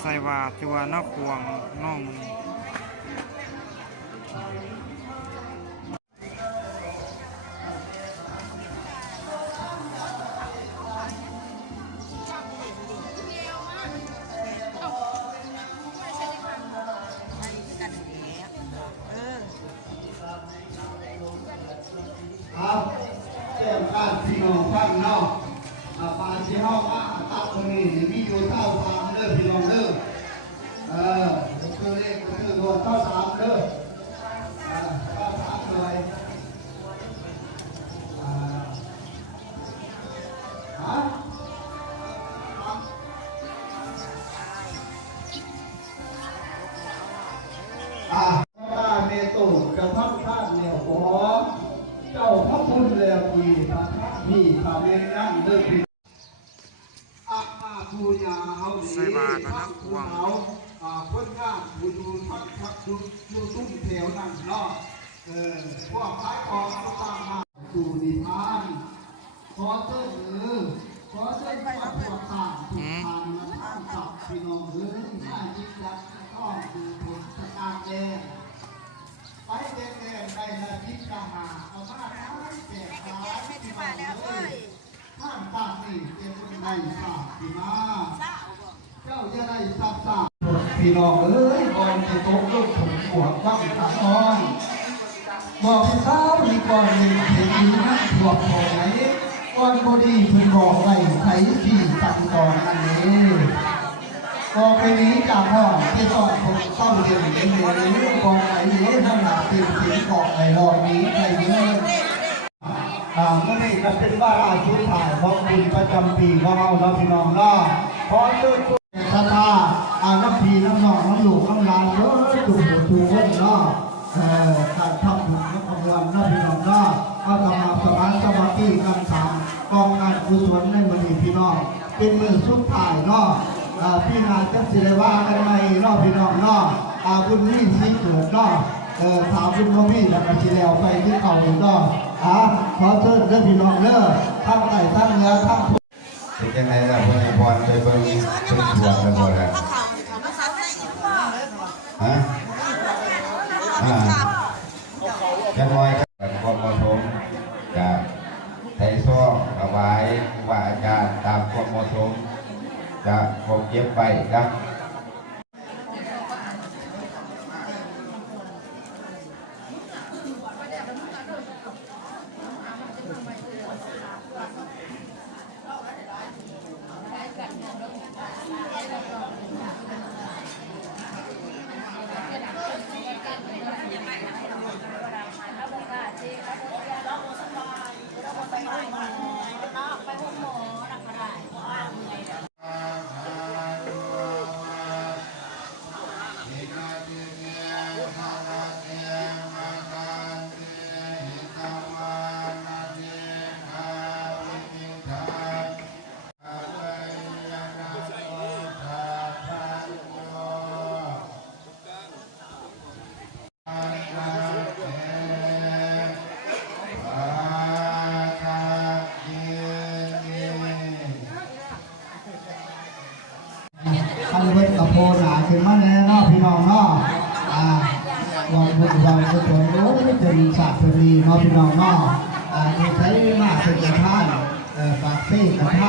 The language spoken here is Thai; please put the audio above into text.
ใส่ว่าที่ว่านักควงน้องครับแจ้งการพี่น้องฟังเนาะปานที่เฮามาตัดตรงนี้มีอยู่เท่าสามเด้อพี่น้องเด้อคือเลขก็คือรวมเท่าสามเด้อเท่าสามเลยฮะข้าเมตุกระทับท่านเหนียวขอเจ้าพระพุทธแล้วพี่พระพี่พระเมนั่งเด้อพี่อาภูยาเฮาดีพักภูเขาคนข้างบูดูพักดูตุ้มเถวนั่งเนาะพวกขายของก็ตามมาสู่นิพพานขอเจ้าขอเจ้าไปรับพวกต่างทุกทางมาท่านกับพี่น้องเอ้ยถ้ายึดยัดต้องดูผลสกาแดงไปแดงได้ละทิศกาหาเอามาแล้วแจกขายที่มาเลยท่านตากนี่เป็นคนในสาพี่มาเจ้าจะได้สับสาพี่น้องเอ้ยก่อนจะตกลูกผมหัวฟังตาอ่อนบอกให้เช้ามีก่อนหนึ่งเห็นดีนักหัวพอไหนก่อนบดีเพิ่งบอกไว้ใช้ที่สั่งก่อนอันนี้บอกไปนี้จากห้องที่ตอนผมต้องเรียนเรื่องบอกไหนเยอะทั้งหลายเป็นสิ่งบอกไหนรอบนี้ใครเยอะเมื่อนี้ก็เป็นว่าราชุดถ่ายของบุญประจำปีของเราเราพี่น้องก็ขอเชิญชะตาน้ำพีน้ำนองน้ำหลูกน้ำลานเยอะจุ่มจุ่มวันเนาะการทำบุญน้ำขบวนน้ำพี่น้องก็เอาสมาสมานสมาธิกันทำกองงานกุศลในมือพี่น้องเป็นมือสุดถ่ายเนาะพี่นาจะสิได้ว่ากันไหมเนาะพี่น้องเนาะบุญนี่สิเกิดเนาะถามบุญพ่อพี่แล้วก็สิแล้วไปที่เขาเนาะขอเชิญเด้อพี่น้องเด้อทั้งไก่ทั้งเนื้อทั้งเป็นยังไงล่ะพระพรไปเบิ่งเป็นขวดกันหมดแล้วฮะจะน้อยกับความเหมาะสมกับไทยซ่องถวายครูบาอาจารย์ตามความเหมาะสมจะคงเก็บไปครับอันเวทกับโพหนาขึ้นมาแน่เนาะพี่น้องเนาะวันพุธวันพุธโอ้ยจะมีศาสตร์ดีเนาะพี่น้องเนาะใช้มาเป็นกระท่านปากเส้กระท่าน